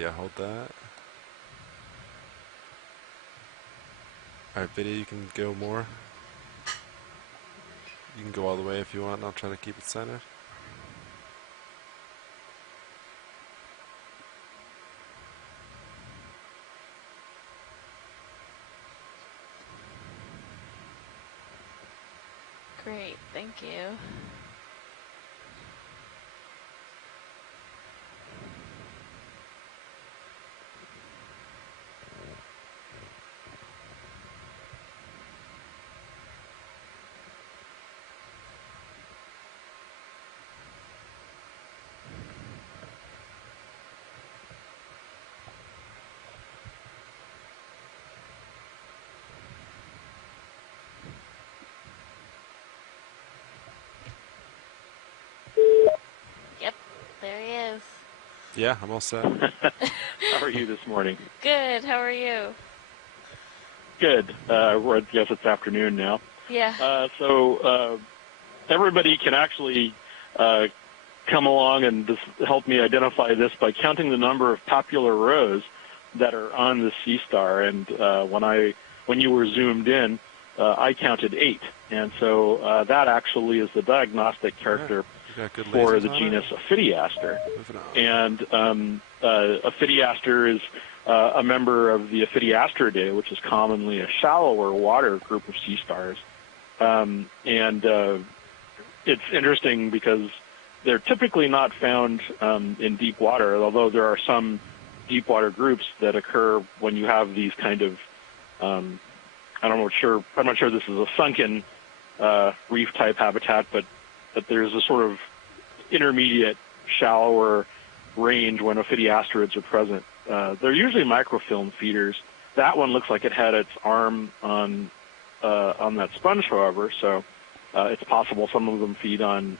Yeah, hold that. Alright, video, you can go more. You can go all the way if you want, and I'll try to keep it centered. Great, thank you. Yep, there he is. Yeah, I'm all set. How are you this morning? Good, how are you? Good. I guess it's afternoon now. Yeah. So everybody can actually come along and just help me identify this by counting the number of popular rows that are on the sea star. And when you were zoomed in, I counted 8. And so that actually is the diagnostic character for the genus Ophidiaster. And Ophidiaster is a member of the Ophidiastridae, which is commonly a shallower water group of sea stars. And it's interesting because they're typically not found in deep water, although there are some deep water groups that occur when you have these kind of, I'm not sure this is a sunken reef type habitat, but there's a sort of intermediate, shallower range when Ophidiastrids are present. They're usually microfilm feeders. That one looks like it had its arm on that sponge, however, so it's possible some of them feed on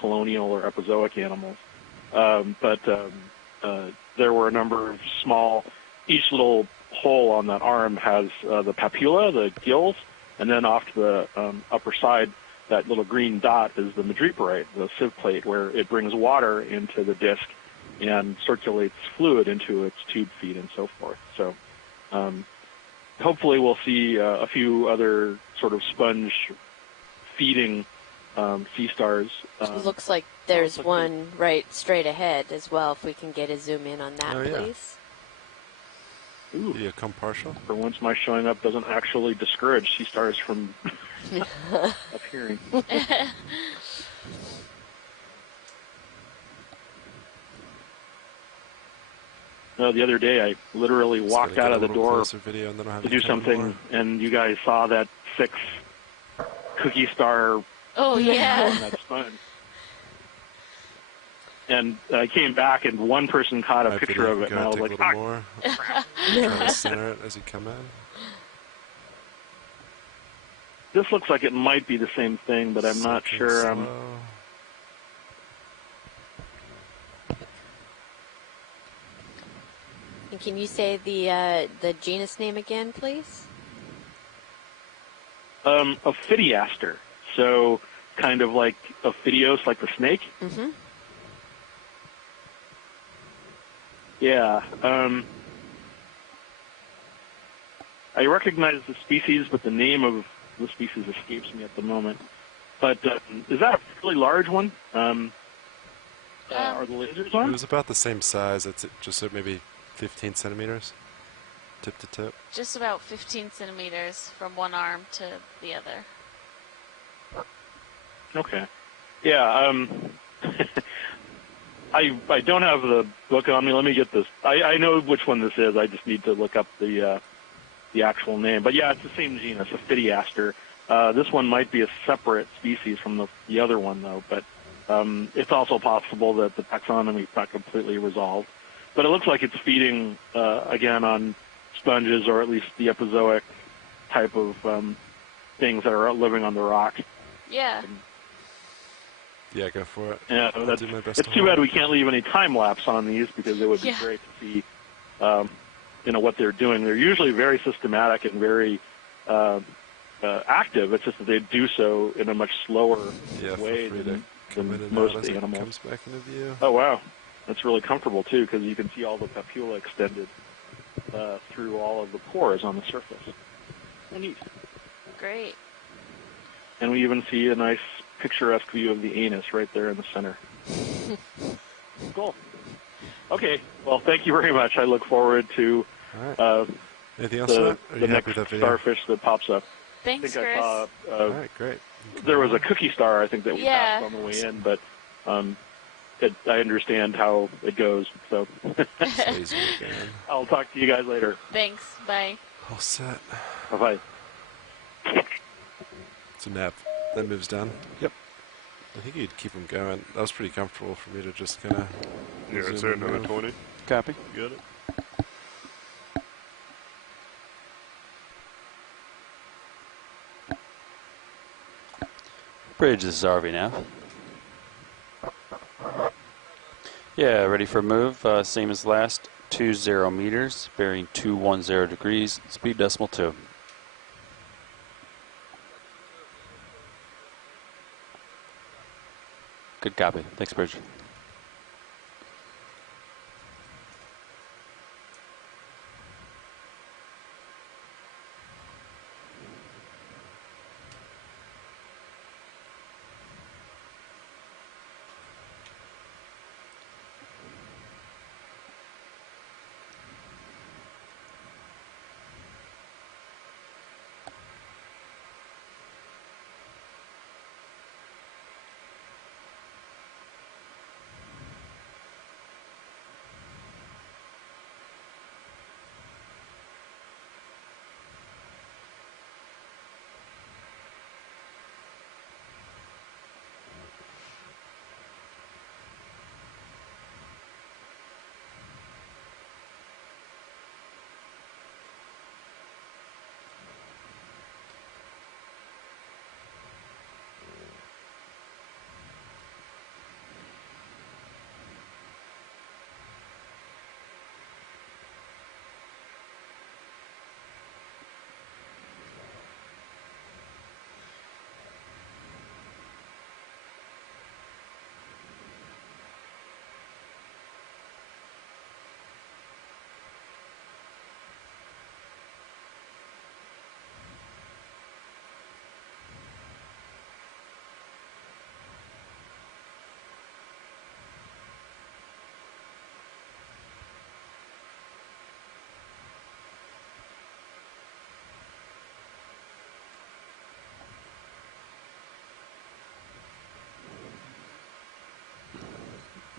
colonial or epizoic animals. But there were a number of small, each little hole on that arm has the papilla, the gills, and then off to the upper side, that little green dot is the madreporite, the sieve plate, where it brings water into the disc and circulates fluid into its tube feed and so forth. So hopefully we'll see a few other sort of sponge feeding sea stars. Looks like there's one right straight ahead as well, if we can get a zoom in on that, please. Ooh. Yeah, come partial. For once, my showing up doesn't actually discourage sea stars from appearing. The other day, I literally walked out of the door to do something, and you guys saw that 6 cookie star on that sponge. And I came back, and one person caught a picture of it, and I was like, more. Try to center it as you come in. This looks like it might be the same thing, but I'm not sure. And can you say the genus name again, please? Ophidiaster. So kind of like Ophidios, like the snake. Mm-hmm. Yeah. I recognize the species, but the name of the species escapes me at the moment. But is that a fairly large one? Are the lasers on? It was about the same size. It's just maybe 15 centimeters, tip to tip. Just about 15 centimeters from one arm to the other. Okay. Yeah. I don't have the book on me. Let me get this. I know which one this is. I just need to look up the actual name. But yeah, it's the same genus, Ophidiaster. This one might be a separate species from the other one, though. But it's also possible that the taxonomy is not completely resolved. But it looks like it's feeding, again, on sponges, or at least the epizoic type of things that are living on the rock. Yeah. Yeah, go for it. Yeah, it's too bad we can't leave any time lapse on these, because it would be great to see, what they're doing. They're usually very systematic and very active. It's just that they do so in a much slower way than most animals. Comes back into view. Oh wow! It's really comfortable too because you can see all the papilla extended through all of the pores on the surface. Oh, neat. Great. And we even see a nice picturesque view of the anus right there in the center. Cool. Okay. Well, thank you very much. I look forward to All right. Anything else? Are the you happy next with that video? starfish that pops up. Thanks, I think I Chris. saw All right, great. there was a cookie star, I think, that we Yeah. passed on the way in, but I understand how it goes. So Stays again. I'll talk to you guys later. Thanks. Bye. All set. Bye-bye. It's a nap. That moves down. Yep. I think you'd keep them going. That was pretty comfortable for me to just kind of. Yeah, I'd say another 20. Copy. You got it? Bridge, this is RV now. Yeah, ready for a move. Same as last, 20 meters, bearing 210 degrees, speed decimal 2. Good copy. Thanks, Bridge.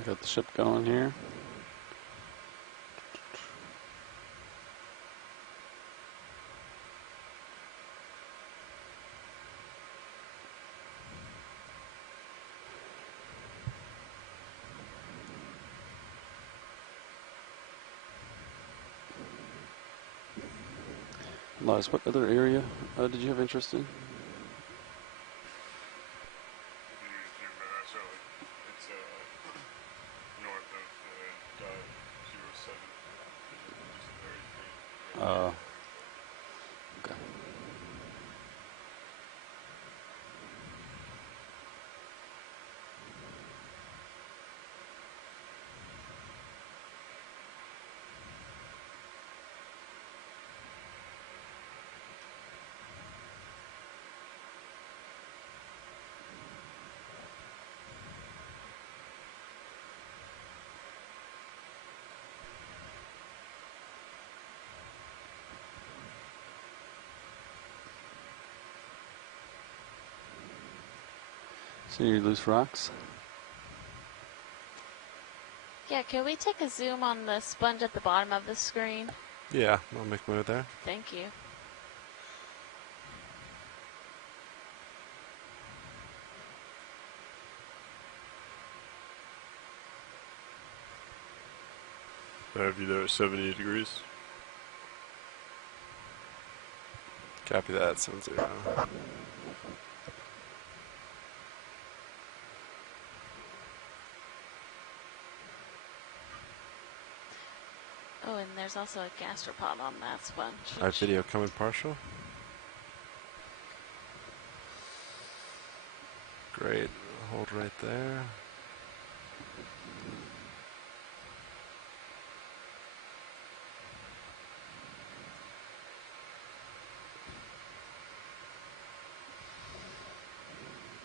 Got the ship going here. Lars, what other area did you have interest in? It's north of dot 07. Just a very faint. Okay. See any loose rocks? Yeah, can we take a zoom on the sponge at the bottom of the screen? Yeah, I'll make my way there. Thank you. I have you there at 70 degrees. Copy that. 70. Oh, and there's also a gastropod on that sponge. All right, video coming partial. Great. Hold right there.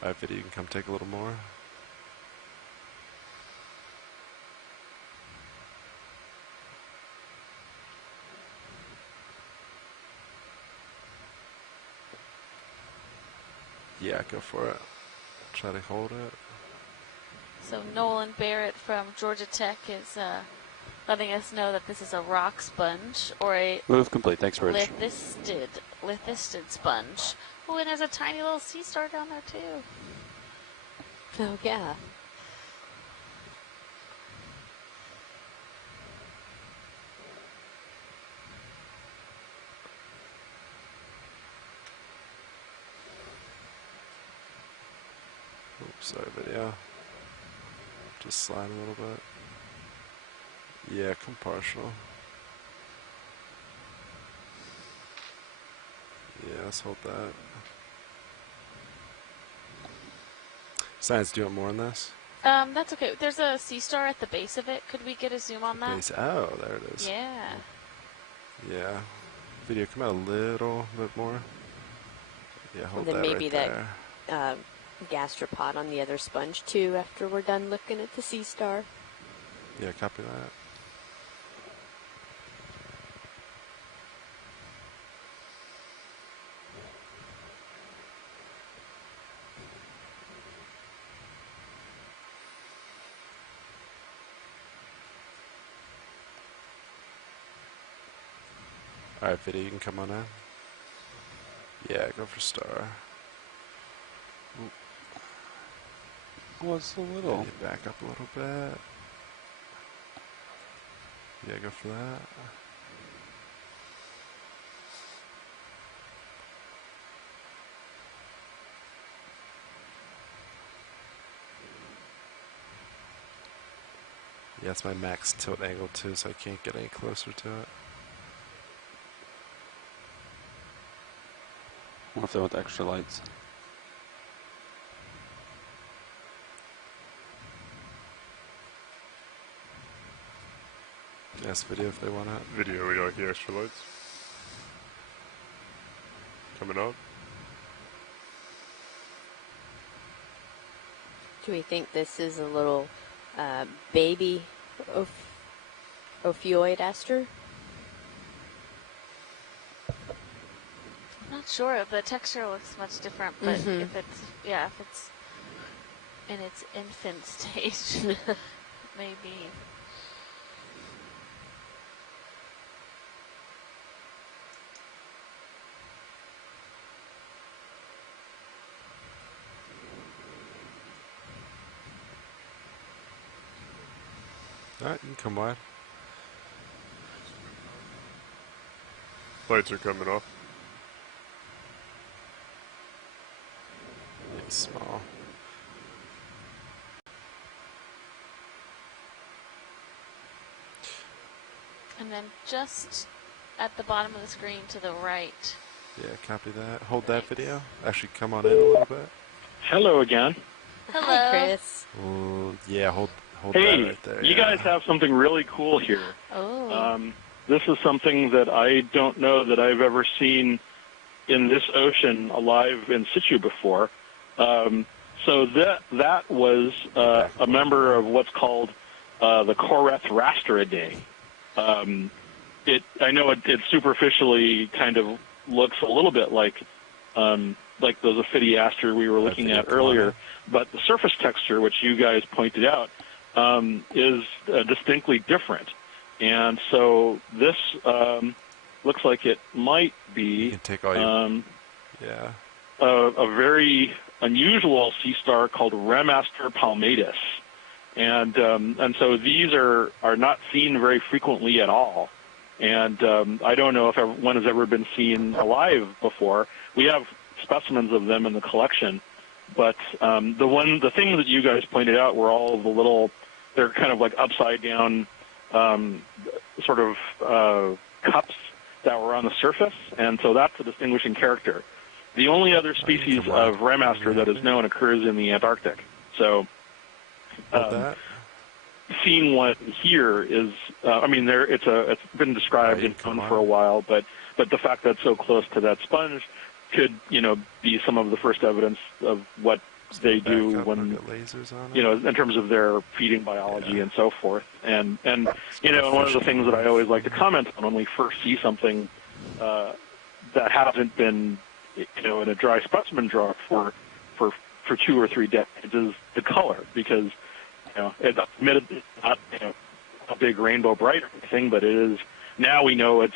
Alright, video, you can come take a little more. Yeah, go for it. Try to hold it. So Nolan Barrett from Georgia Tech is letting us know that this is a rock sponge or a Move complete. Thanks, Rich. lithisted sponge. Oh, and there's a tiny little sea star down there too. Oh, yeah. Oops, sorry, video. Just slide a little bit. Yeah, come partial. Yeah, let's hold that. Science, do you want more on this? That's okay. There's a sea star at the base of it. Could we get a zoom on that? Base. Oh, there it is. Yeah. Yeah. Video, come out a little bit more. Yeah, hold And then that maybe right that there. gastropod on the other sponge too after we're done looking at the sea star. Yeah, copy that. Alright, video, you can come on in. Yeah, go for star. Was a Yeah, little. you back up a little bit. Yeah, go for that. Yeah, it's my max tilt angle too, so I can't get any closer to it. What if they want the extra lights? Yes, video if they want it. Video, we like the extra lights. Coming up. Do we think this is a little baby ophiuroid aster? I'm not sure. The texture looks much different, but if it's in its infant stage, maybe. Alright, you can come wide. Lights are coming off. Yeah, small. And then just at the bottom of the screen to the right. Yeah, copy that. Hold that video. Actually, come on in a little bit. Hello again. Hello. Hi, Chris. Yeah, hold Hey, that right there. you guys have something really cool here. Oh. This is something that I don't know that I've ever seen in this ocean alive in situ before. So that was a member of what's called the Corethrasteridae. I know it superficially kind of looks a little bit like those Ophidiaster we were looking at earlier, but the surface texture, which you guys pointed out, is distinctly different. And so this looks like it might be You can take all your, a very unusual sea star called Remaster palmatus. And so these are not seen very frequently at all. And I don't know if one has ever been seen alive before. We have specimens of them in the collection, but the things that you guys pointed out were all the little, they're kind of like upside down sort of cups that were on the surface, and so that's a distinguishing character. The only other species of Remaster that is known occurs in the Antarctic. So seeing one here is, it's been described and known for a while, but the fact that it's so close to that sponge could, be some of the first evidence of what they Back do up, when, I'll get lasers on you know, it. in terms of their feeding biology Yeah. and so forth. And you got know, one of the fish things that I cameras. always like to comment on when we first see something that hasn't been, you know, in a dry specimen draw for 2 or 3 decades is the color, because, you know, it's admittedly not, you know, a big rainbow bright or anything, but it is. Now we know it's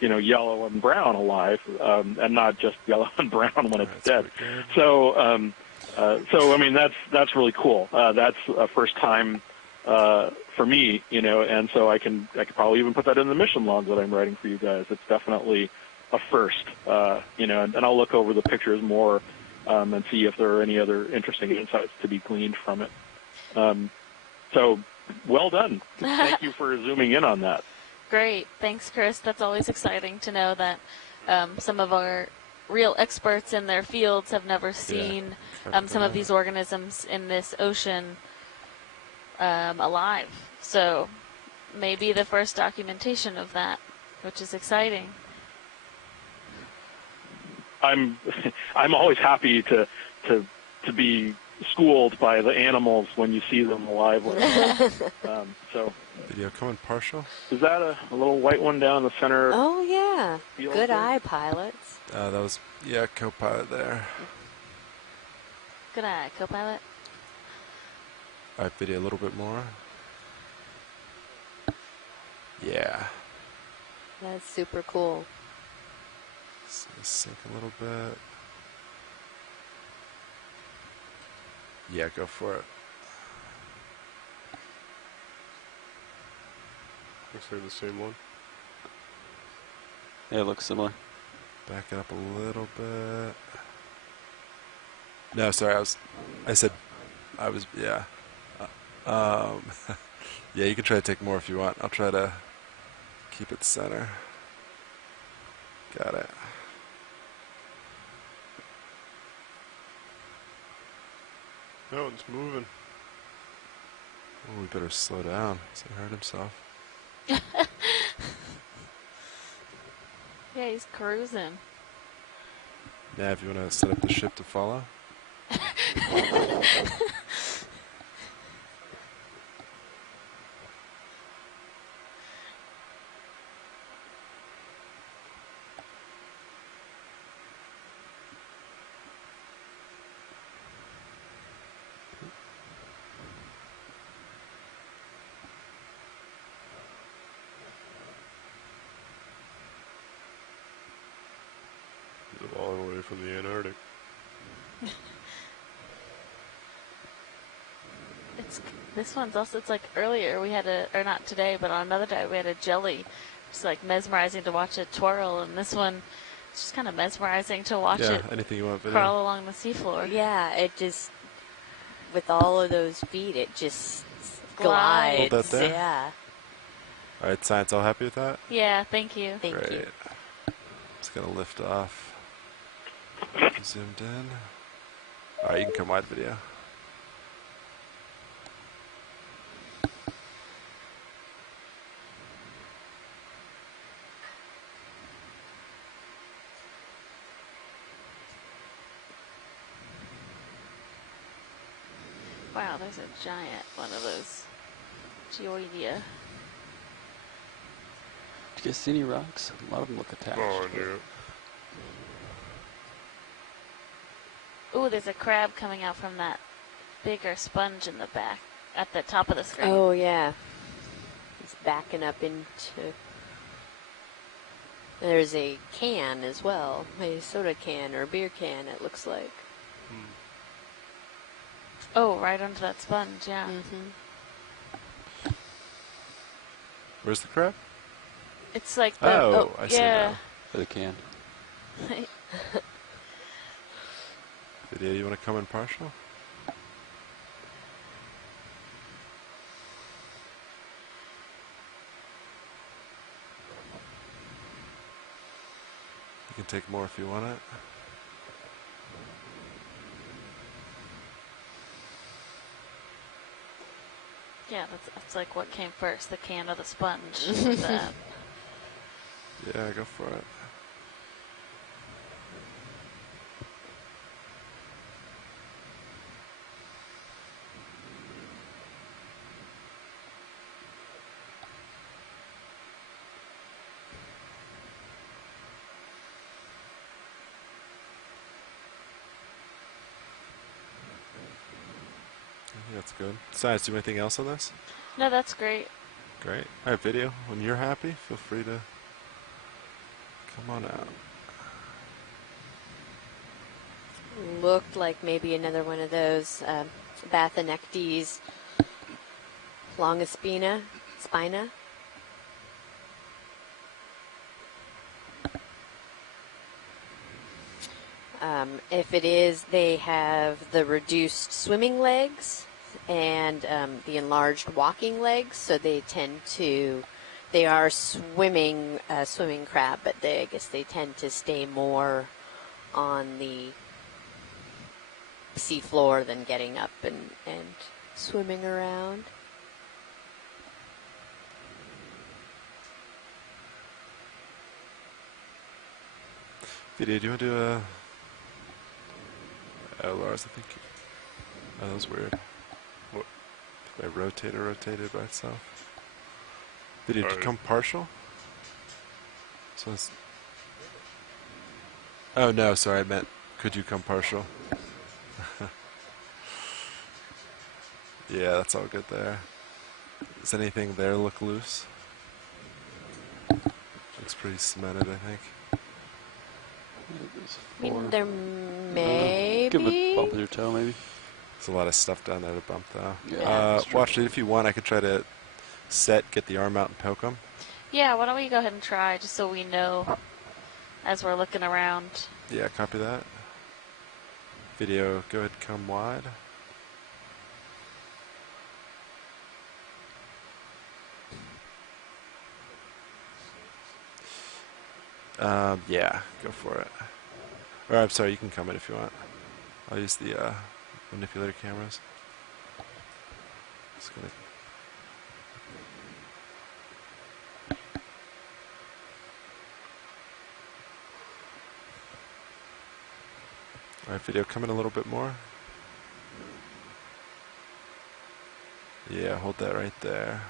you know, yellow and brown alive, and not just yellow and brown when it's That's dead. pretty good. So so I mean that's really cool. That's a first time for me, you know, and so I could probably even put that in the mission log that I'm writing for you guys. It's definitely a first, you know, and I'll look over the pictures more and see if there are any other interesting insights to be gleaned from it. So well done. Thank you for zooming in on that. Great. Thanks, Chris. That's always exciting to know that some of our real experts in their fields have never seen some of these organisms in this ocean alive. So maybe the first documentation of that, which is exciting. I'm always happy to be schooled by the animals when you see them alive. So Video coming partial. is that a little white one down the center? Oh, yeah. Field Good there? eye, pilots. That was, co-pilot there. Good eye, co-pilot. All right, video a little bit more. Yeah. That's super cool. Sink a little bit. Yeah, go for it. Looks like the same one. Yeah, it looks similar. Back it up a little bit. No, sorry, yeah. Yeah, you can try to take more if you want. I'll try to keep it center. Got it. No, it's moving. Oh, we better slow down. He's gonna hurt himself. Yeah, he's cruising. Nav, you want to set up the ship to follow? It's a long way from the Antarctic. This one's also, it's like earlier we had or not today, but on another day we had a jelly. It's like mesmerizing to watch it twirl, and this one, it's just kind of mesmerizing to watch Yeah, it anything you want video. crawl along the seafloor. Yeah, it just, with all of those feet, it just Glides. glides. Hold that there. Yeah. All right, science, all happy with that? Yeah, thank you. Thank Great. you. Just gonna lift off. Zoomed in. All right, you can come wide video. Wow, there's a giant one of those geoidea. Did you guys see any rocks? A lot of them look attached. Oh, I knew it. Ooh, there's a crab coming out from that bigger sponge in the back at the top of the screen. Oh, yeah. It's backing up into... There's a can as well. A soda can or a beer can, it looks like. Oh, right under that sponge, yeah. Mm-hmm. Where's the crab? It's like the... Oh, I see yeah. now. For the can. Video, you want to come in partial? You can take more if you want it. Yeah, that's like what came first, the can or the sponge. With that. Yeah, go for it. That's good. Besides, do anything else on this? No, that's great. Great. All right, video. When you're happy, feel free to come on out. Looked like maybe another one of those Bathanectes longispina, spina. If it is, they have the reduced swimming legs and the enlarged walking legs, so they tend to. They are swimming crab, but I guess they tend to stay more on the seafloor than getting up and swimming around. Video, do you want to do a... Oh, Lars, I think... Oh, that was weird. What? My rotator rotated by itself. Video, to Alright. come partial? So it's... Oh, no, sorry, I meant, could you come partial? Yeah, that's all good there. Does anything there look loose? Looks pretty cemented, I think. I mean, there may Give it a be. bump with your toe, maybe. There's a lot of stuff down there to bump, though. Yeah, that's true. Watch it. If you want, I could try to get the arm out and poke him. Yeah, why don't we go ahead and try, just so we know as we're looking around. Yeah, copy that. Video, go ahead, come wide. Yeah, go for it. Or I'm sorry, you can come in if you want. I'll use the manipulator cameras. Just gonna... Alright, video, come in a little bit more. Yeah, hold that right there.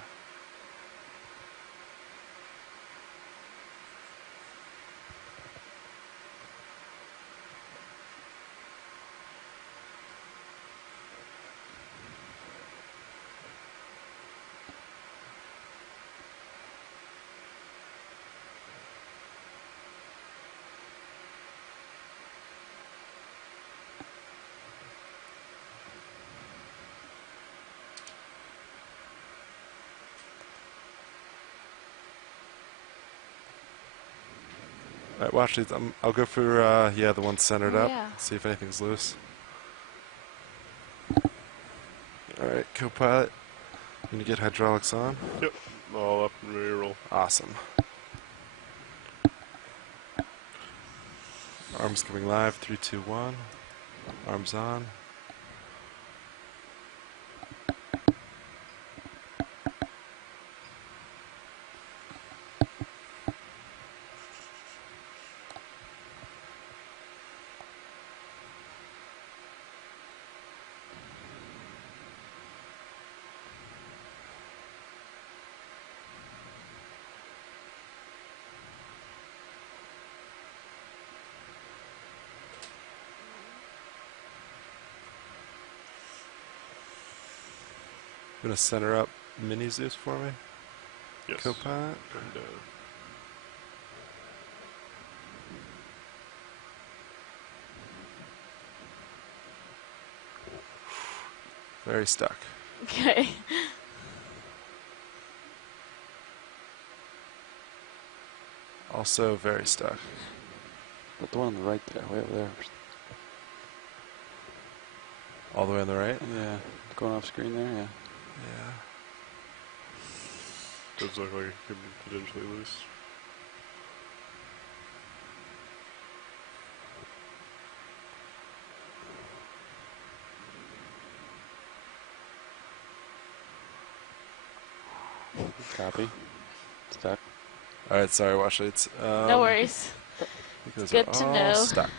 Alright, watch these. I'll go for, yeah, the one centered Oh, up. yeah. See if anything's loose. Alright, co-pilot. You gonna get hydraulics on? Yep. All up and ready to roll. Awesome. Arms coming live. 3, 2, 1. Arms on. You gonna center up Mini Zeus for me? Yes. Co-pilot? And, Very stuck. Okay. Also very stuck. But the one on the right there, way over there. All the way on the right? Yeah, going off screen there, yeah. Yeah. does look like it could be potentially loose. Copy. Stuck. Alright, sorry, watch leads. No worries. Because Good we're to all know. stuck.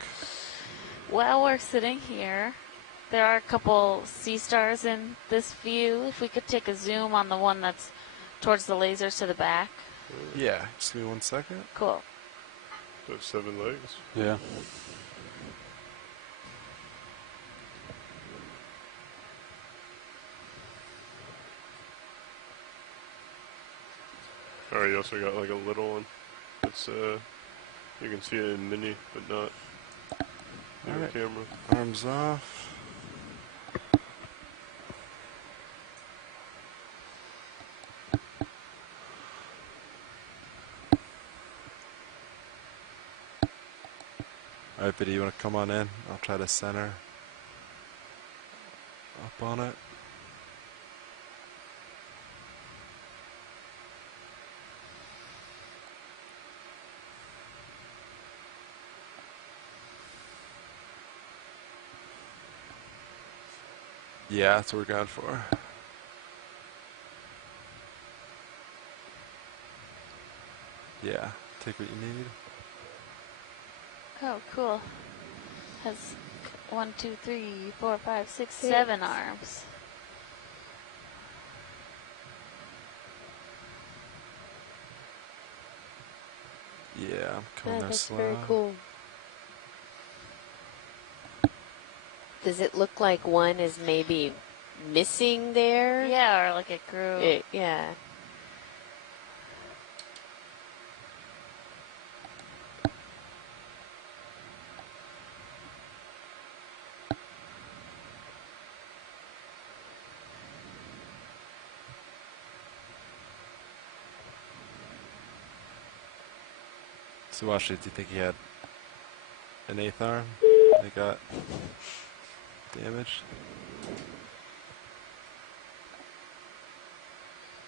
While we're sitting here, there are a couple sea stars in this view. If we could take a zoom on the one that's towards the lasers to the back. Yeah, just give me 1 second. Cool. Those 7 legs. Yeah. Alright, you also got like a little one. It's you can see it in mini, but not in the camera. Arms off. Alright, Biddy, you want to come on in? I'll try to center up on it. Yeah, that's what we're going for. Yeah, take what you need. Oh, cool. Has 1, 2, 3, 4, 5, 6, 7 arms. Yeah, I'm coming there That's slow. very cool. Does it look like one is maybe missing there? Yeah, or like it grew. Yeah. So, Washi, do you think he had an 8th arm? They got damaged?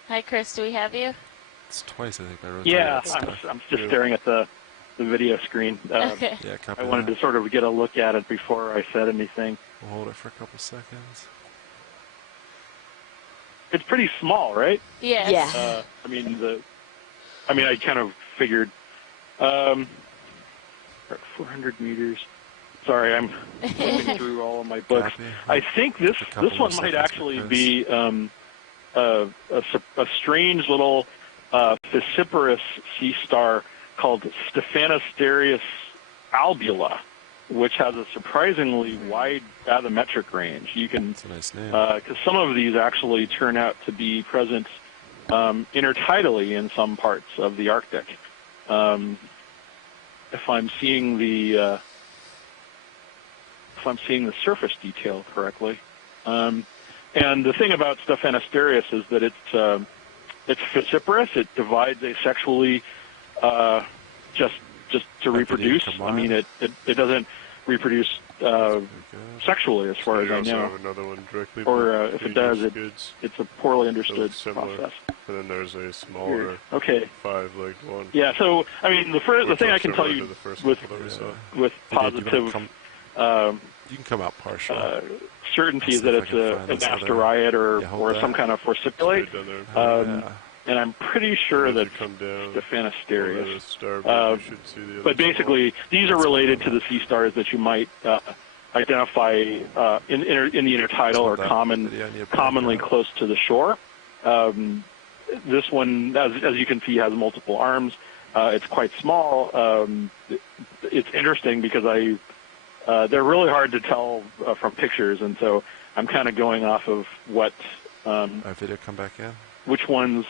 Hi, Chris. Do we have you? It's twice, I think, I rotated Yeah, that stuff. I'm just staring at the video screen. Okay. Yeah, copy I wanted that. to sort of get a look at it before I said anything. We'll hold it for a couple seconds. It's pretty small, right? Yes. Yeah. I kind of figured. 400 meters. Sorry, I'm looking through all of my books. Copy. I think this couple one more might seconds actually because- be a strange little vociferous sea star called Stephanosterius albula, which has a surprisingly wide bathymetric range. You can, That's a nice name. because some of these actually turn out to be present intertidally in some parts of the Arctic. If I'm seeing the surface detail correctly. And the thing about Stephanosterius is that it's vociferous. It divides asexually, just to reproduce. come I on. mean, it doesn't reproduce sexually, as far as you I also know. have another one directly Or below if it does, goods. it's a poorly understood Similar. process. And then there's a Weird. smaller Okay. 5-legged one. Yeah. So I mean, the which thing I looks can tell similar you to the first with couple that we saw. with Hey, dude, you wanna positive you can come out partial. certainty Let's see that if I it's can find an this other- asteroid Yeah, hold or that. some kind of forciculate. Right down there. Yeah. And I'm pretty sure And as that you come down over Stephanosterius. the starboard, you should see the other But basically, these are related to the sea stars that you might identify in the intertidal or Hold that video, I need to break commonly it up. close to the shore. This one, as you can see, has multiple arms. It's quite small. It's interesting because they're really hard to tell from pictures, and so I'm kind of going off of what Our video come back in. which ones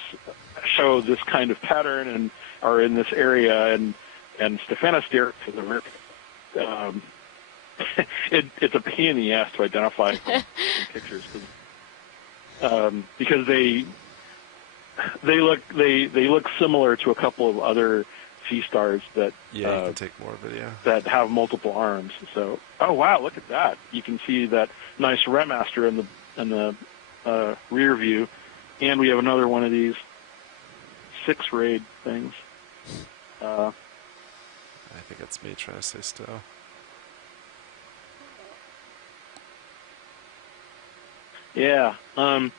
show this kind of pattern and are in this area, and Stephanosterius is a very it's a pain in the ass to identify from pictures because they look similar to a couple of other sea stars that Yeah, you can take more video. that have multiple arms. So, oh wow, look at that! You can see that nice remaster in the rear view, and we have another one of these 6-rayed things. I think it's me trying to stay still. Yeah. I'm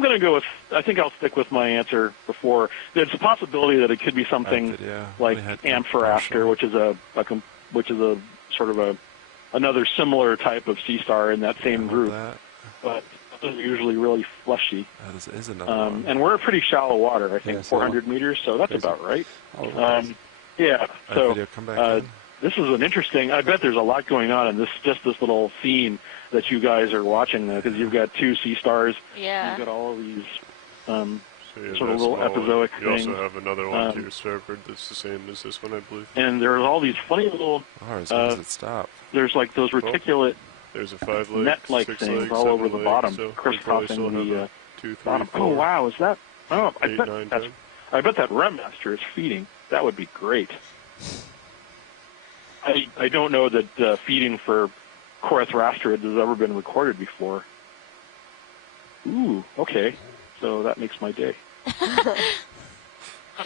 going to go with. I think I'll stick with my answer before. There's a possibility that it could be something Video. like We had Amphiaraster, partial. which is a sort of another similar type of sea star in that same Hold group, that. but those are usually really fleshy. That is another one. And we're pretty shallow water. I think Yeah, so 400 meters, so that's crazy. about right. Oh, Yeah. Our So video come back in. this is an interesting. I bet there's a lot going on in this little scene that you guys are watching, because you've got 2 sea stars. Yeah. You've got all of these So yeah, sort of that little small one. epizoic You things. also have another one to your starboard that's the same as this one, I believe. And there's all these funny little. When does it stop? There's like those reticulate There's a 5 leg, net-like 6 things leg, all 7 over the leg, bottom, so crisscrossing the 2, 3, bottom. 4, Oh wow, is that? Oh, 8, 9, 10. I bet that REM master is feeding. That would be great. I don't know that feeding for Corythrastrid has ever been recorded before. Ooh, okay. So that makes my day. I'm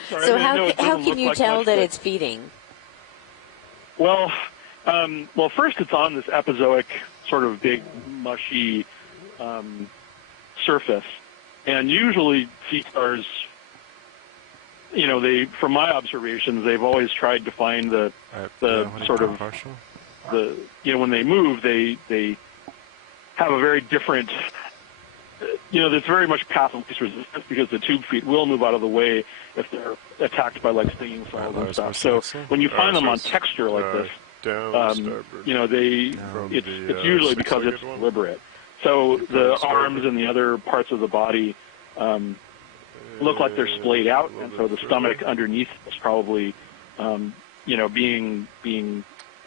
sorry, So I know it how doesn't can look you like tell much, that but- it's feeding? Well, first it's on this epizoic, sort of big, mushy surface, and usually sea stars, from my observations, they've always tried to find the sort of partial. when they move, they have a very different. That's very much path of least resistance because the tube feet will move out of the way if they're attacked by like stinging cells and stuff. So when you find them on texture like this, down starboard. it's usually because it's deliberate. So the arms and the other parts of the body look like they're splayed out, and so the stomach underneath is probably, being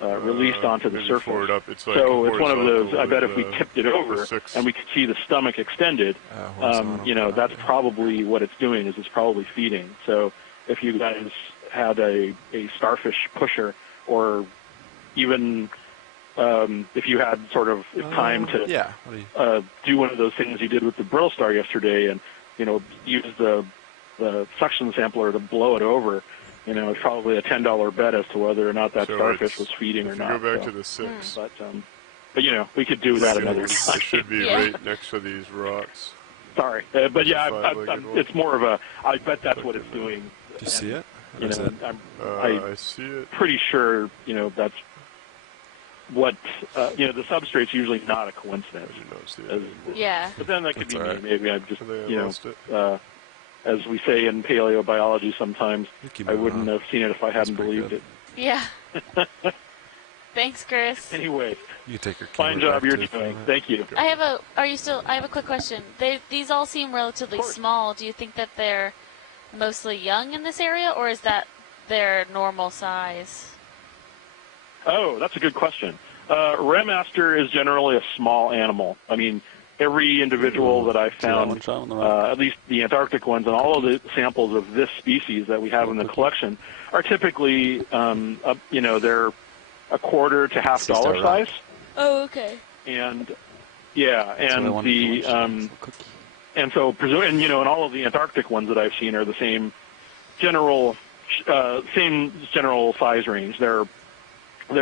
released onto the surface. Up, it's like so it's one of those. I bet if we the- tipped it over and we could see the stomach extended, that's probably what it's doing. Is it's probably feeding. So if you guys had a starfish pusher, or even if you had sort of time to do one of those things you did with the Brittle Star yesterday, and use the suction sampler to blow it over. It's probably a $10 bet as to whether or not that starfish was feeding or not. If you go back to the 6. But we could do that another time. It should be right next to these rocks. Sorry, but it's more of a. I bet that's what it's doing. Do you see it? I see it. Pretty sure that's what the substrate's usually not a coincidence. I do not see it. Yeah. But then that could be right. me. Maybe I'm just lost it. as we say in paleobiology sometimes, I wouldn't have seen it if I hadn't believed it. Yeah. Thanks, Chris. Anyway, you can take your fine camera job back you're too, doing. if you want. Thank you. I have a quick question. These all seem relatively small. Do you think that they're mostly young in this area, or is that their normal size? Oh, that's a good question. Remaster is generally a small animal. I mean, every individual that I found, at least the Antarctic ones, and all of the samples of this species that we have in the collection are typically, they're a quarter to half dollar size. Oh, okay. And and so and all of the Antarctic ones that I've seen are the same general size range. They're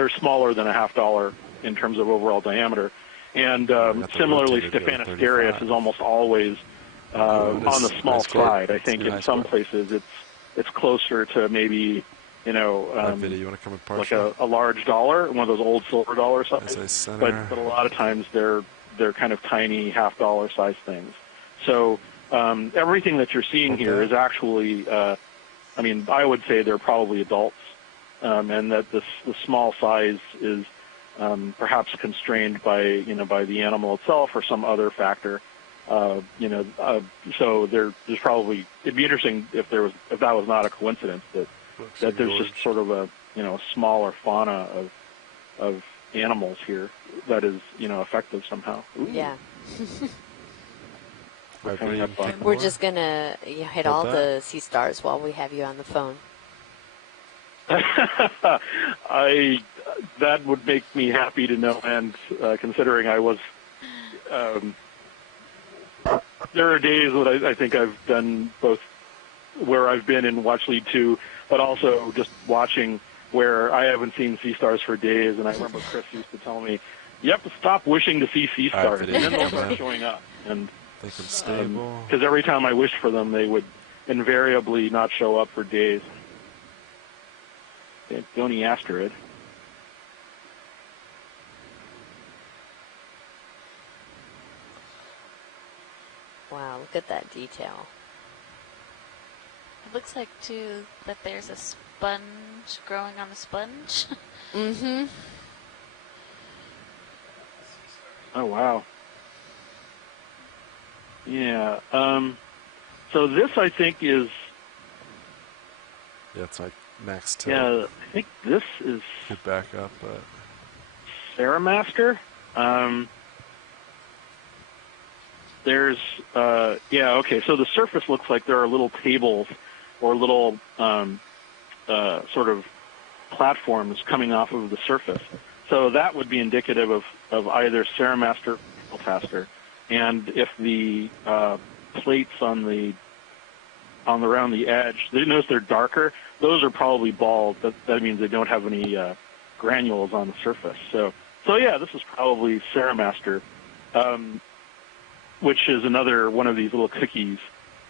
smaller than a half dollar in terms of overall diameter. And similarly, Stephanosterius is almost always on the small side. I think in some places it's closer to maybe you want to come like a large dollar, one of those old silver dollar size. But a lot of times they're kind of tiny half dollar size things. So everything that you're seeing here is actually, I would say they're probably adults. And that the small size is perhaps constrained by the animal itself or some other factor. So there's probably, it'd be interesting if that was not a coincidence that there's just sort of a smaller fauna of animals here that is effective somehow. Ooh. Yeah. We're just gonna hit all the sea stars while we have you on the phone. That would make me happy to know, and considering I was, there are days that I think I've done both where I've been in Watch Lead 2, but also just watching where I haven't seen sea stars for days, and I remember Chris used to tell me, you have to stop wishing to see sea stars, and then they'll start showing up. And stable. Because every time I wished for them, they would invariably not show up for days. Goni asteroid. Wow, look at that detail. It looks like, too, that there's a sponge growing on a sponge. Mm-hmm. Oh, wow. Yeah. So this, I think, is Yeah, it's like max tilt. yeah. I think this is Could back up, but Saramaster. There's yeah, okay. So the surface looks like there are little tables or little sort of platforms coming off of the surface. So that would be indicative of either Saramaster or Peltaster. And if the plates on the around the edge, you notice they're darker. Those are probably bald. That means they don't have any granules on the surface. So yeah, this is probably Saramaster, which is another one of these little cookies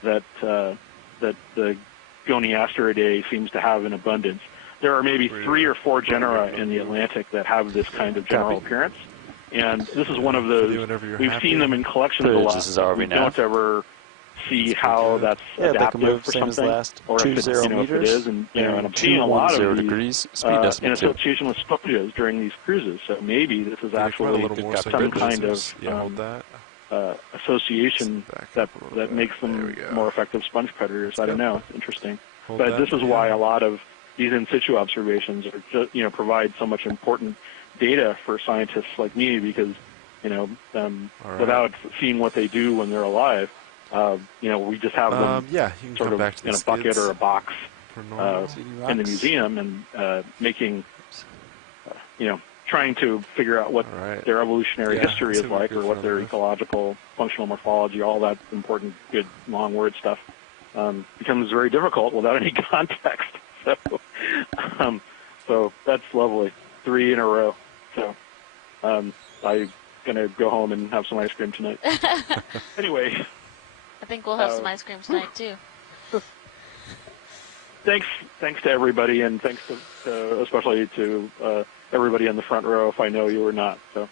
that the Goniastridae seems to have in abundance. There are maybe 3 or 4 genera in the Atlantic that have this kind of general appearance, and this is one of those. We've seen them in collections a lot. This is ROV We now. don't ever see how that's Yeah, they can adaptive move for same as something, last. or if, 20 if it meters. is, and I'm seeing a lot of 210 these degrees. Speed in decimal 2. association with sponges during these cruises. So maybe this is a actually little more so some good kind lasers. of Yeah, hold that. association Back that up a little that bit. makes There we them go. more effective sponge predators. I don't go. know. It's interesting. Hold But that, this is yeah. why a lot of these in situ observations are just, provide so much important data for scientists like me, because right. without seeing what they do when they're alive, we just have them Yeah, you can sort come of back to the in a bucket skids or a box for normal. in the museum, and making trying to figure out what All right. their evolutionary Yeah, history that's is gonna be like, good or for what their another- ecological, functional morphology, all that important, good, long word stuff, becomes very difficult without any context. So that's lovely. 3 in a row. So I'm going to go home and have some ice cream tonight. Anyway, I think we'll have some ice cream tonight too. thanks to everybody, and thanks to especially to everybody in the front row, if I know you or not. So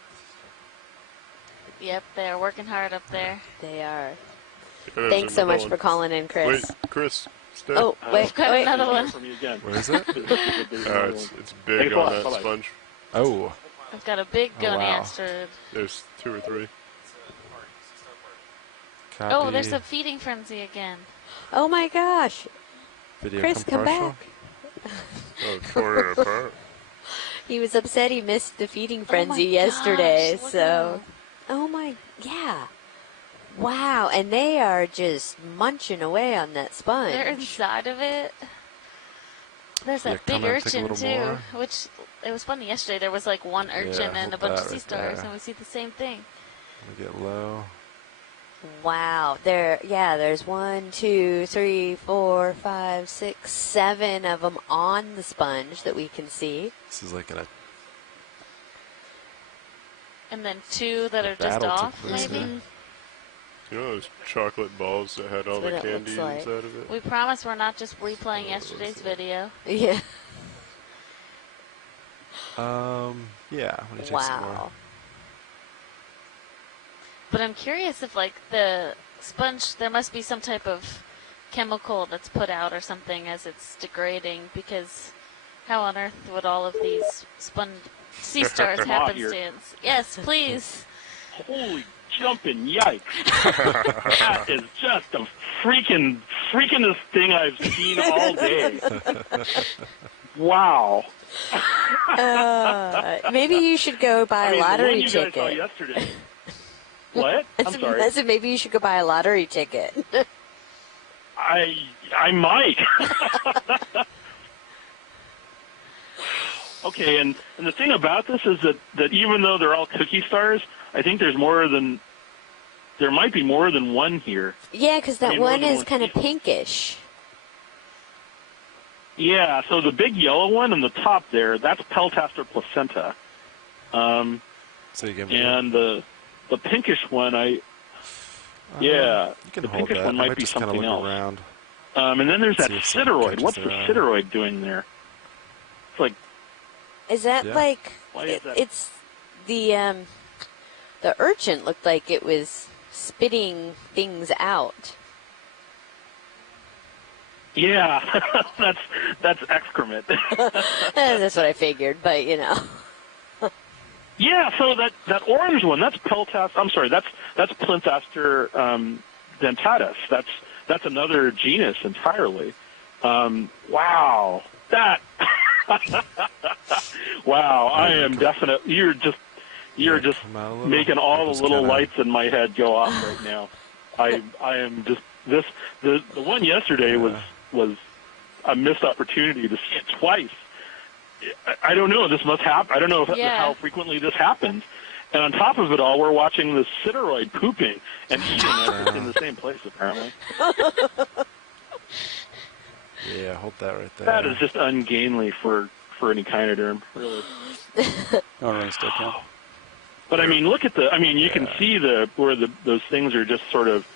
Yep, they're working hard up there. They are. Yeah, there's Thanks so another much one. for calling in, Chris. Wait, Chris, stay. Oh, wait, got wait. another one. from you again. Where is it? It's big Thanks a on lot. that Bye-bye. sponge. Oh, I've got a big Oh, wow. Goniaster. There's 2 or 3. copy. Oh, there's a feeding frenzy again. Oh my gosh. Video Chris, come partial. back. Oh, tore it apart. He was upset he missed the feeding frenzy my yesterday, gosh, look so. at him. Oh my, yeah. Wow, and they are just munching away on that sponge. They're inside of it. There's Yeah, that big come in, take a urchin little too, more. which it was funny yesterday. There was like one urchin Yeah, and a hold bunch that of sea right stars, there. and we see the same thing. Let me get low. Wow, there's 1, 2, 3, 4, 5, 6, 7 of them on the sponge that we can see. This is like a And then 2 that are just battle took off, place maybe. there. You know those chocolate balls that had all That's the what it candy looks like. inside of it? We promise we're not just replaying yesterday's video. Yeah. Yeah. Let me take some more. Wow. But I'm curious if, like, the sponge, there must be some type of chemical that's put out or something as it's degrading, because how on earth would all of these sea stars Come on, happenstance? Yes, please. holy jumping yikes! That is just the freakingest thing I've seen all day. Wow. Maybe you should go buy a the lottery one you guys saw ticket. yesterday. What? I'm sorry. I said maybe you should go buy a lottery ticket. I might. Okay, and the thing about this is that even though they're all cookie stars, I think there might be more than one here. Yeah, because that Maybe more one than is one kind of species. pinkish. Yeah, so the big yellow one on the top there, that's Peltaster placenta. So you give And the pinkish one, you can the hold pinkish that. one I might be just kind of something look else. around. And then there's that See if some sideroid. catches What's the their eye. sideroid doing there? It's like, Is that Yeah. like? Why is that? It's the urchin looked like it was spitting things out. yeah, that's excrement. That's what I figured, but you know. Yeah, so that orange one, that's Peltaster. I'm sorry, that's Plintaster dentatus. that's another genus entirely. Wow, that. Wow, I am definitely. You're just come out a little. making all Just the little kinda- lights in my head go off right now. I am just this. The one yesterday was a missed opportunity to see it twice. I don't know. This must happen. I don't know how frequently this happens. And on top of it all, we're watching the Sideroid pooping and eating it in the same place, apparently. Yeah, hold that right there. That is just ungainly for any echinoderm, really. No, really still count. But I mean, look at the. I mean, you can see where those things are just sort of.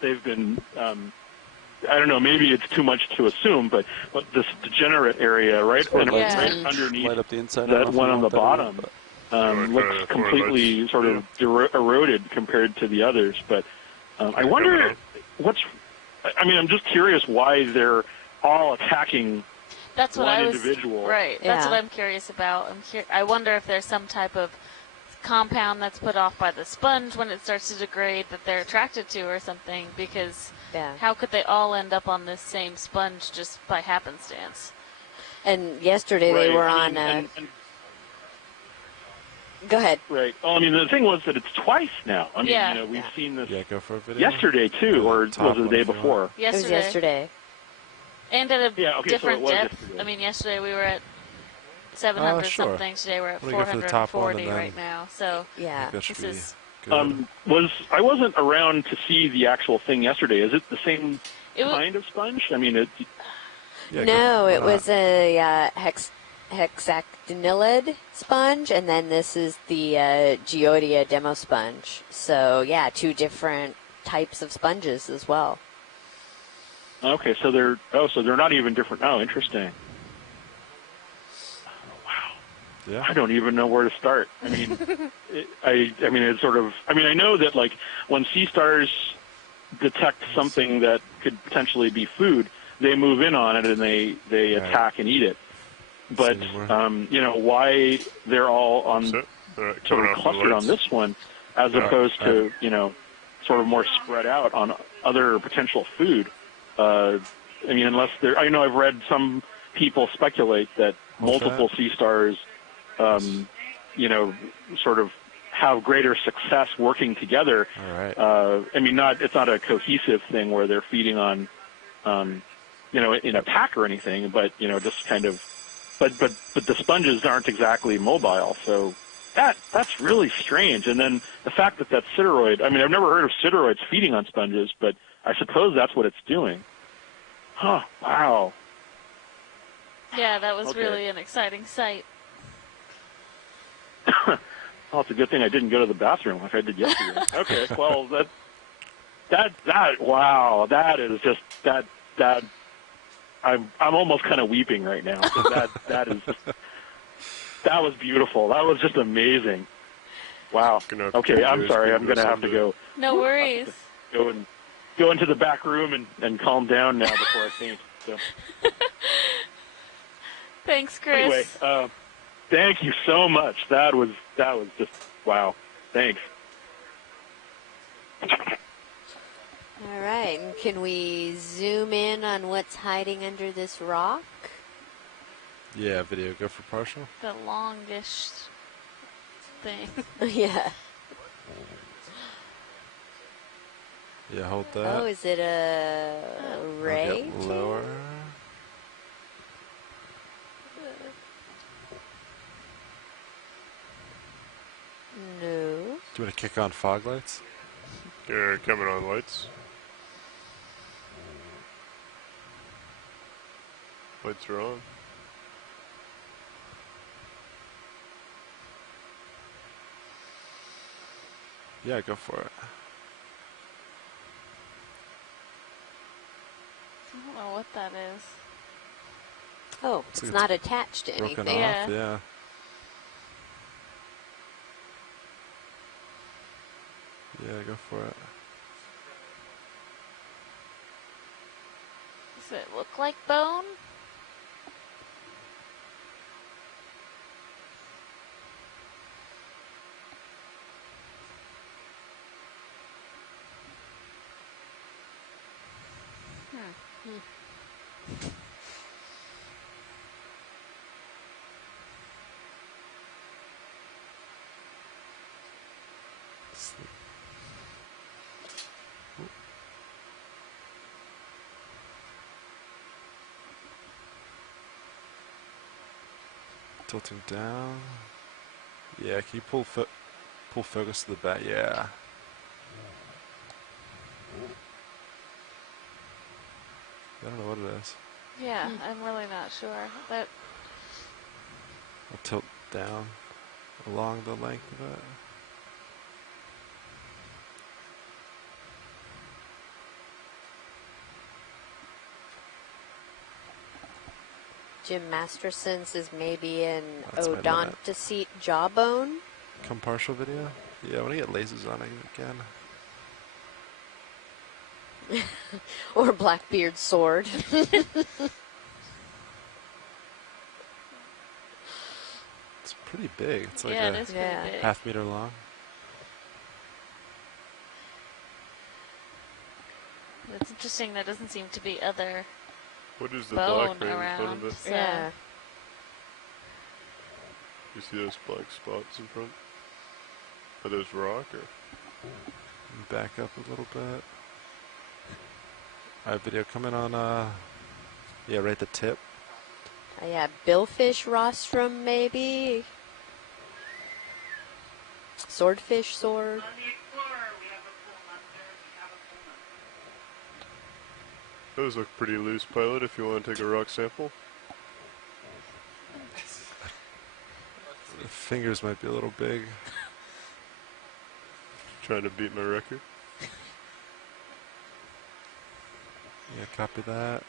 They've been. I don't know. Maybe it's too much to assume, but this degenerate area, right underneath Light up the inside. that one on the bottom, looks completely sort of eroded compared to the others. But I wonder what's. I mean, I'm just curious why they're all attacking. That's what one I was. individual. Right. That's what I'm curious about. I wonder if there's some type of compound that's put off by the sponge when it starts to degrade that they're attracted to or something, because how could they all end up on this same sponge just by happenstance? And yesterday they were on. Go ahead. Right. Oh, I mean, the thing was that it's twice now. I mean, you know, we've seen this go for a video. yesterday too, or was it the day before? It was yesterday. And at a different so depth. yesterday. I mean, yesterday we were at 700 something. Today we're at 440 right now. So this is. I wasn't around to see the actual thing yesterday. Is it the same kind of sponge? I mean, no, it was a hexactinellid sponge, and then this is the Geodia demo sponge. So two different types of sponges as well. Okay, so they're not even different. Oh, interesting. Yeah. I don't even know where to start. I mean, it's sort of. I mean, I know that like when sea stars detect something that could potentially be food, they move in on it and they attack and eat it. But you know why they're all on sort of clustered on this one, as opposed to sort of more spread out on other potential food. I mean, unless they're. I know I've read some people speculate that multiple sea stars. Sort of have greater success working together. All right. I mean, it's not a cohesive thing where they're feeding on, in a pack or anything, but just kind of, but the sponges aren't exactly mobile, so that's really strange. And then the fact that sideroid. I mean, I've never heard of sideroids feeding on sponges, but I suppose that's what it's doing. Huh? Wow. Yeah, that was really an exciting sight. Well, it's a good thing I didn't go to the bathroom like I did yesterday. Okay, well, that wow, that is just that I'm almost kind of weeping right now. That was beautiful. That was just amazing. Wow. Okay, I'm sorry. I'm gonna have to go. No worries. Go into the back room and calm down now before I faint. So. Thanks, Chris. Anyway. Thank you so much. That was just wow. Thanks. All right, and can we zoom in on what's hiding under this rock? Yeah, video. Go for partial. The longish thing. Yeah. Yeah, hold that. Oh, is it a ray? Lower. No. Do you want to kick on fog lights? Yeah, coming on lights. Lights are on. Yeah, go for it. I don't know what that is. Oh, it's not attached to Broken anything. off, yeah. Yeah, go for it. Does it look like bone? Tilting down. Yeah, can you pull focus to the back? Yeah. I don't know what it is. Yeah, I'm really not sure. That I'll tilt down along the length of it. Jim Masterson says maybe an That's my limit. odontocete jawbone. Come partial video? Yeah, I want to get lasers on it again. Or Blackbeard's sword. It's pretty big. It's like yeah, it a is pretty Yeah. big. half-meter long. It's interesting. There doesn't seem to be other What is the bone black right in front around. of it? So. Yeah. You see those black spots in front? Are those rock or? Back up a little bit. Alright, video coming on, yeah, right at the tip. Yeah, billfish rostrum maybe. Swordfish sword. Those look pretty loose, pilot, if you want to take a rock sample. The fingers might be a little big. Trying to beat my record. Yeah, copy that.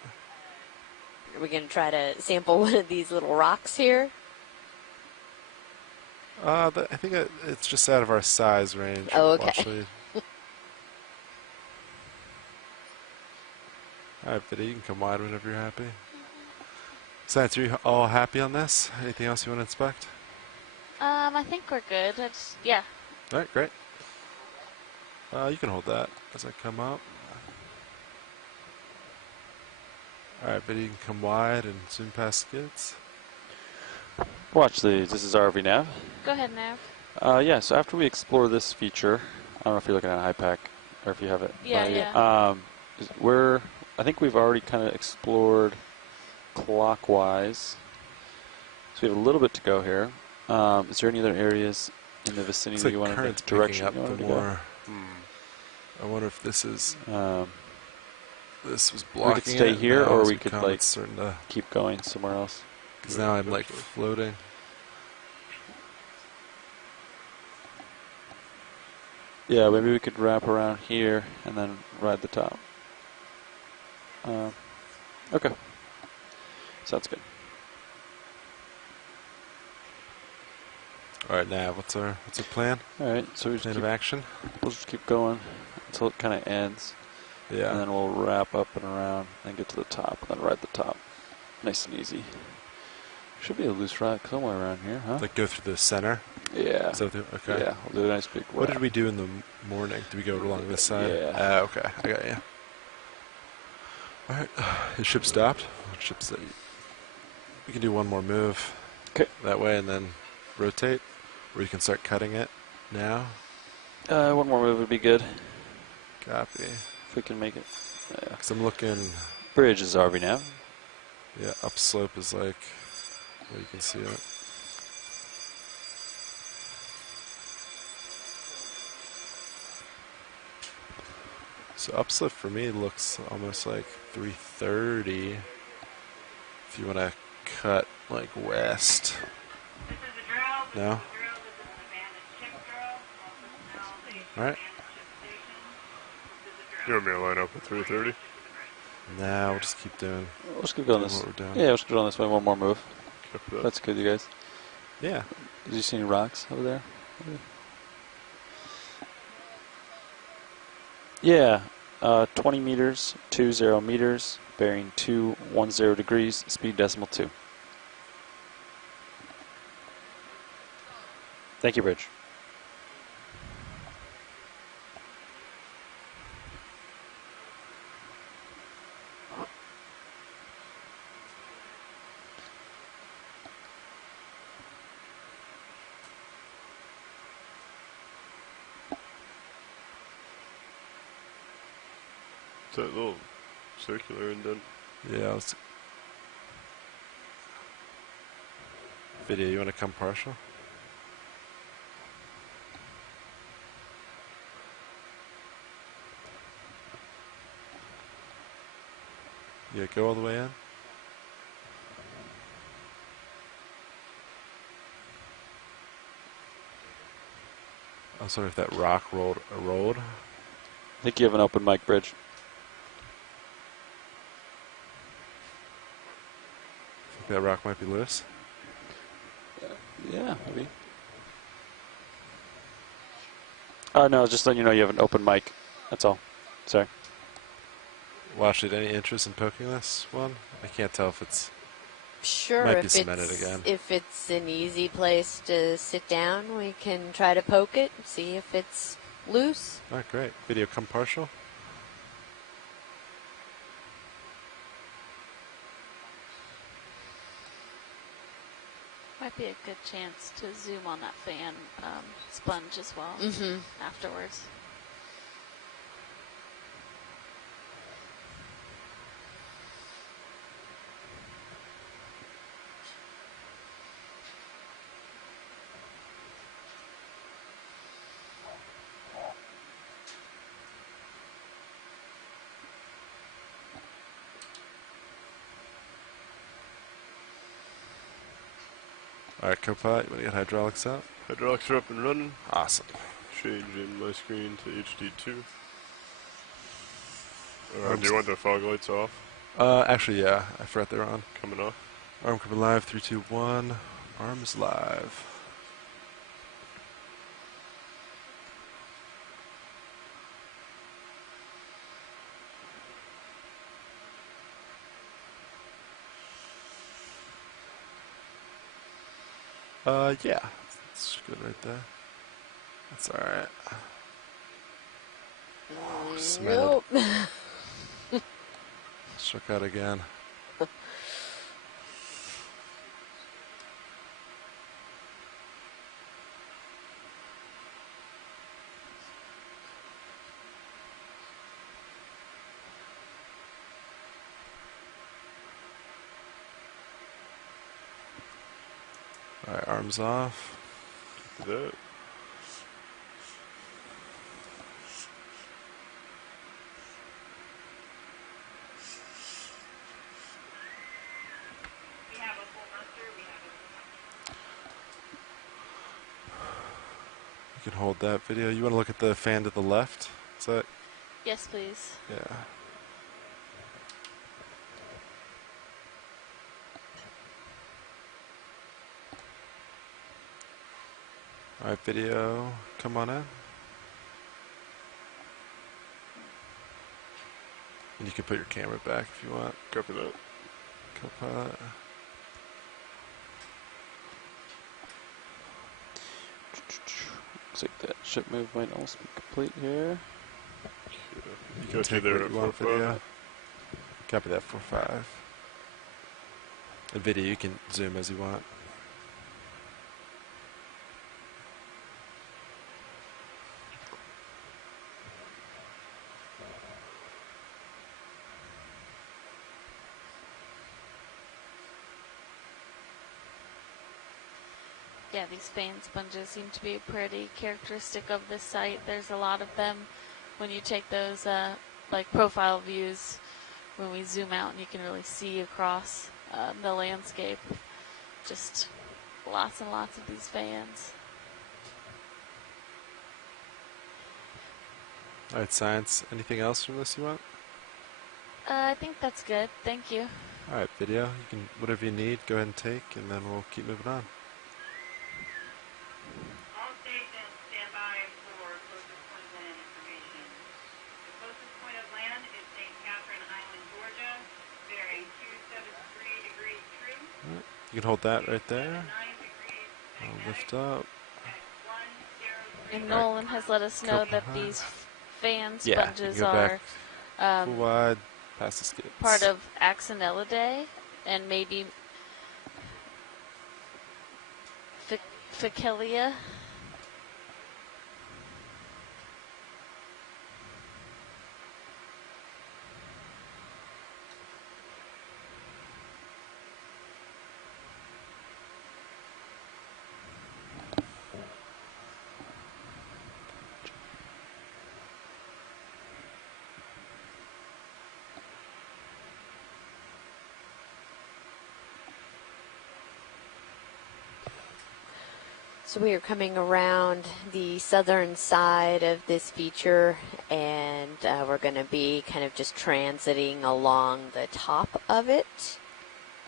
Are we going to try to sample one of these little rocks here? I think it's just out of our size range. Oh, okay. Actually. Alright, video, you can come wide whenever you're happy. Science, are you all happy on this? Anything else you want to inspect? I think we're good. Yeah. Alright, great. You can hold that as I come up. Alright, video, you can come wide and zoom past skids. Watch these. This is RV Nav. Go ahead, Nav. Yeah, so after we explore this feature, I don't know if you're looking at HiPAC or if you have it. Yeah, but, yeah. I think we've already kind of explored clockwise. So we have a little bit to go here. Is there any other areas in the vicinity Looks that like you want current's to direction picking you up wanted the to go? more. I wonder if this is this was We blocking could stay it, here, now or as we could come, like it's starting to, keep going somewhere else. because now I'm like floating. Yeah, maybe we could wrap around here and then ride the top. Okay, sounds good. All right, now what's our plan? All right, so Plan of action? we'll just keep going until it kind of ends, Yeah. and then we'll wrap up and around and get to the top, and then ride the top. Nice and easy. Should be a loose rock somewhere around here, huh? Like go through the center. Yeah. So okay. Yeah, we'll do a nice big What wrap. did we do in the morning? Did we go along this side? Yeah. Okay, I got you. All right, the ship stopped. Ship's we can do one more move. Okay. That way, and then rotate, or you can start cutting it now. One more move would be good Copy. if we can make it. Yeah. Because I'm looking. Bridge is RV now. Yeah, upslope is like where you can see it. So upslope for me looks almost like 330. If you want to cut like west. No? Alright. You want me to line up at 330? Nah, we'll just keep doing We'll just keep going doing this. what we're doing. Yeah, we'll just go on this way. One more move. Copy that. That's good, you guys. Yeah. Did you see any rocks over there? Yeah, 20 meters, 20 meters, bearing 210 degrees, speed decimal 2. Thank you, Bridge. It's that little circular indent. Yeah, let's... Video, you want to come partial? Yeah, go all the way in. I'm sorry if that rock rolled. I think you have an open mic bridge. Think that rock might be loose. Yeah, maybe. No, just letting you know you have an open mic. That's all. Sorry. Watch it. Any interest in poking this one? I can't tell if it's... Sure, Might be cemented again. if it's an easy place to sit down, we can try to poke it, see if it's loose. Alright, great. Video, come partial. Might be a good chance to zoom on that fan sponge as well afterwards. Alright, Copilot, you want to get hydraulics out? Hydraulics are up and running. Awesome. Changing my screen to HD2. Do you want the fog lights off? Actually, yeah. I forgot they're on. Coming off. Arm coming live. 3, 2, 1. Arms live. Yeah. That's good right there. That's alright. Nope. Struck out again. Alright, arms off. Do that. You can hold that video. You want to look at the fan to the left? Is that? Yes, please. Yeah. Alright, video, come on in. And you can put your camera back if you want. Copy that. Copilot. Looks like that ship move might almost be complete here. Yeah. You Got take there what at you want 4.5. video. Copy that 4.5. The video you can zoom as you want. Yeah, these fan sponges seem to be pretty characteristic of this site. There's a lot of them when you take those like profile views when we zoom out and you can really see across the landscape. Just lots and lots of these fans. Alright, science. Anything else from this you want? I think that's good. Thank you. Alright, video. You can, whatever you need, go ahead and take, and then we'll keep moving on. All stations stand by for closest point of land information. The closest point of land is St. Catherine Island, Georgia, bearing 273 degrees true, Alright, you can hold that right there. 9 degrees I'll magnetic, lift up. at 103. And Nolan has let us know that Couple these fan Yeah, you can sponges go are back full wide, past the skids. part of Axonellidae and maybe Ficalia. So we are coming around the southern side of this feature, and we're going to be kind of just transiting along the top of it.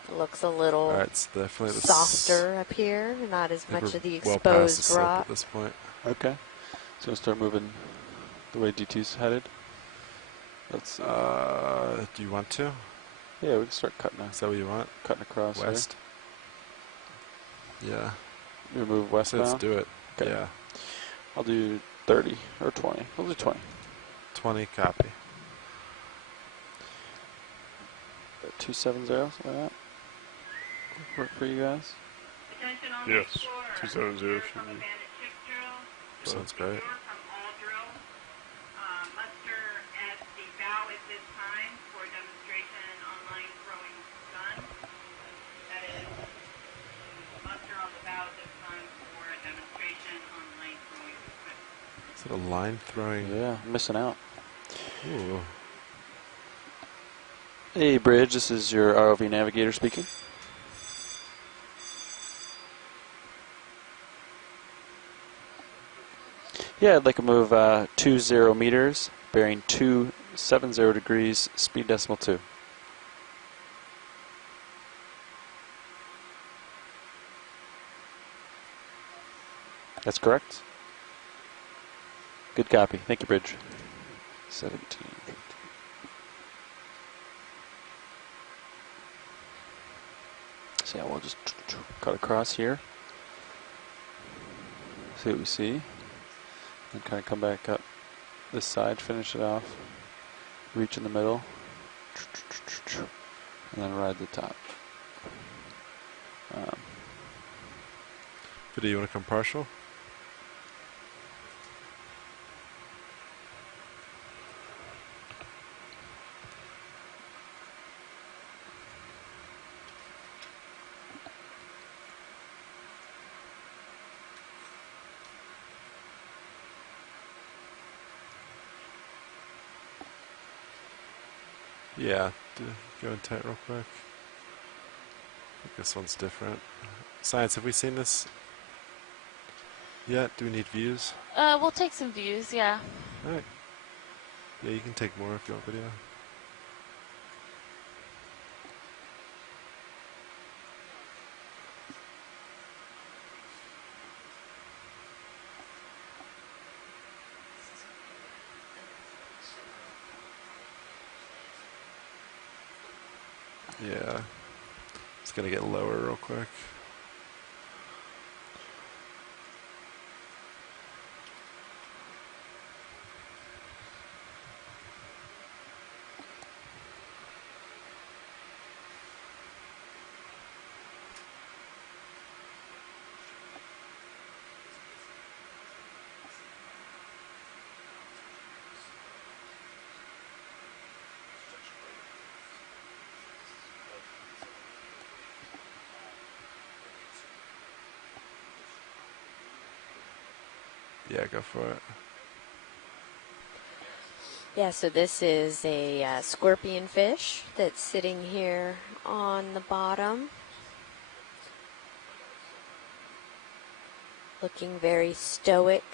It looks a little Alright, it's definitely softer up here, not as I think much we're of the well past the exposed slope rock. at this point. Okay. So we'll start moving the way D2's headed. Let's. Do you want to? Yeah, we can start cutting Is that what you want? across West? Yeah. here. We move So let's westbound. do it. Okay. Yeah. I'll do 30 or 20. We'll do 20. 20 copy. 270, something like that. Work for you guys? Attention all Yes, explorers. 270 Clear should from be. abandoned ship drill. Sounds great. Secure from all drills. Muster at the bow at this time for demonstration on line throwing gun. That is, muster on the bow at this time for a demonstration on line throwing equipment. Is it a line throwing? Yeah, I'm missing out. Ooh. Hey, Bridge, this is your ROV navigator speaking. Yeah, I'd like to move 20 meters, bearing 270 degrees, speed decimal 2. That's correct. Good copy. Thank you, Bridge. 17. So yeah, we'll just cut across here. See what we see. And kind of come back up this side, finish it off, reach in the middle, and then ride the top. But do you want to come partial? Yeah, go in tight real quick. I think this one's different. Science, have we seen this yet? Do we need views? We'll take some views, yeah. Alright. Yeah, you can take more if you want video. Yeah. It's gonna get lower real quick. Yeah, go for it. Yeah, so this is a scorpion fish that's sitting here on the bottom, looking very stoic